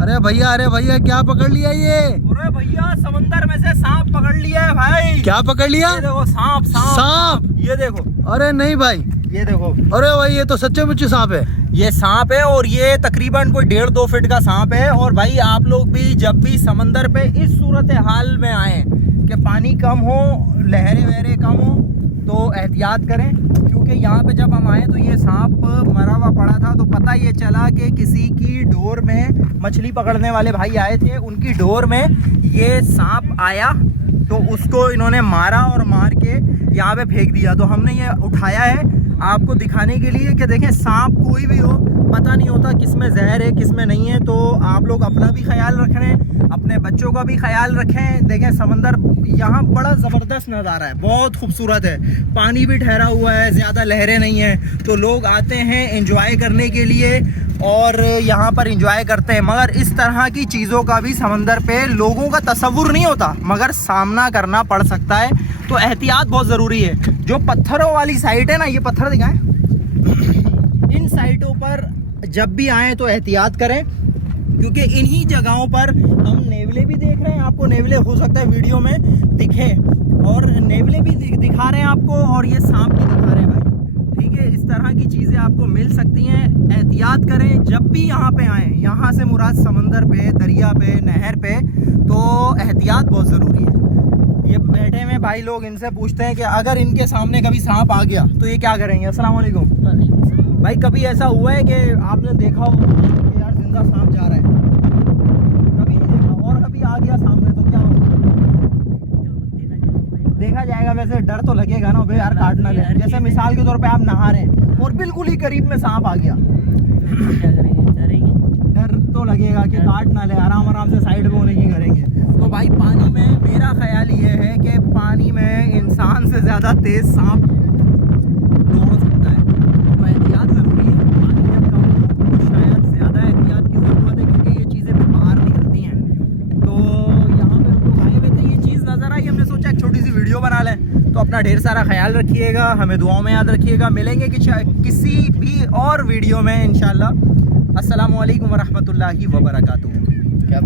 अरे भैया क्या पकड़ लिया ये? अरे भैया समंदर में से सांप पकड़ लिया है भाई। क्या पकड़ लिया? ये देखो सांप सांप सांप। ये देखो। अरे नहीं भाई, ये देखो। अरे भाई ये तो सच्चे मुच्चे सांप है। ये सांप है और ये तकरीबन कोई 1.5-2 फीट का सांप है। और भाई आप लोग भी जब भी समंदर पे इस सूरत हाल में आए कि पानी कम हो, लहरें वहरें कम हो, तो एहतियात करें। क्योंकि यहाँ पे जब हम आए तो ये सांप मरा हुआ पड़ा था, तो पता ये चला कि किसी की डोर में मछली पकड़ने वाले भाई आए थे, उनकी डोर में ये सांप आया तो उसको इन्होंने मारा और मार के यहाँ पे फेंक दिया। तो हमने ये उठाया है आपको दिखाने के लिए कि देखें सांप कोई भी हो, पता नहीं होता किस में जहर है किस में नहीं है। तो आप लोग अपना भी ख्याल रखें, अपने बच्चों का भी ख्याल रखें। देखें समंदर यहाँ बड़ा ज़बरदस्त नज़ारा है, बहुत खूबसूरत है, पानी भी ठहरा हुआ है, ज़्यादा लहरें नहीं हैं, तो लोग आते हैं एंजॉय करने के लिए और यहाँ पर एंजॉय करते हैं। मगर इस तरह की चीज़ों का भी समंदर पे लोगों का तसव्वुर नहीं होता, मगर सामना करना पड़ सकता है, तो एहतियात बहुत ज़रूरी है। जो पत्थरों वाली साइड है ना, ये पत्थर दिखाएं, इन साइटों पर जब भी आएँ तो एहतियात करें, क्योंकि इन्हीं जगहों पर हम नेवले भी देख रहे हैं। आपको नेवले हो सकता है वीडियो में दिखे, और नेवले भी दिखा रहे हैं आपको, और ये सांप भी दिखा रहे हैं भाई। ठीक है, इस तरह की चीज़ें आपको मिल सकती हैं, एहतियात करें जब भी यहाँ पे आएँ। यहाँ से मुराद समंदर पे, दरिया पे, नहर पे, तो एहतियात बहुत ज़रूरी है। ये बैठे हुए भाई लोग, इनसे पूछते हैं कि अगर इनके सामने कभी सांप आ गया तो ये क्या करेंगे। अस्सलाम वालेकुम भाई, कभी ऐसा हुआ है कि आपने देखा हो कि यार जिंदा सांप जा रहा है? कभी नहीं देखा, और कभी आ गया सामने तो क्या होगा? देखा जाएगा। वैसे डर तो लगेगा ना भाई, यार काट ना ले। जैसे मिसाल के तौर पे आप नहा रहे हैं और बिल्कुल ही करीब में सांप आ गया, क्या करेंगे? डर तो लगेगा कि काट ना ले, आराम आराम से साइड में होने की करेंगे। तो भाई पानी में मेरा ख्याल ये है कि पानी में इंसान से ज़्यादा तेज़ सांप दौड़ सकता है, तो एहतियात ज़रूरी है। पानी जब कम हो तो शायद ज़्यादा एहतियात की ज़रूरत है, क्योंकि ये चीज़ें फिर बाहर निकलती हैं। तो यहाँ पे हम लोग आए हुए थे, ये चीज़ नज़र आई, हमने सोचा एक छोटी सी वीडियो बना लें। तो अपना ढेर सारा ख्याल रखिएगा, हमें दुआओं में याद रखिएगा। मिलेंगे किसी भी और वीडियो में इंशाल्लाह। अस्सलामु अलैकुम वरहमतुल्लाहि वबरकातुहू। क्या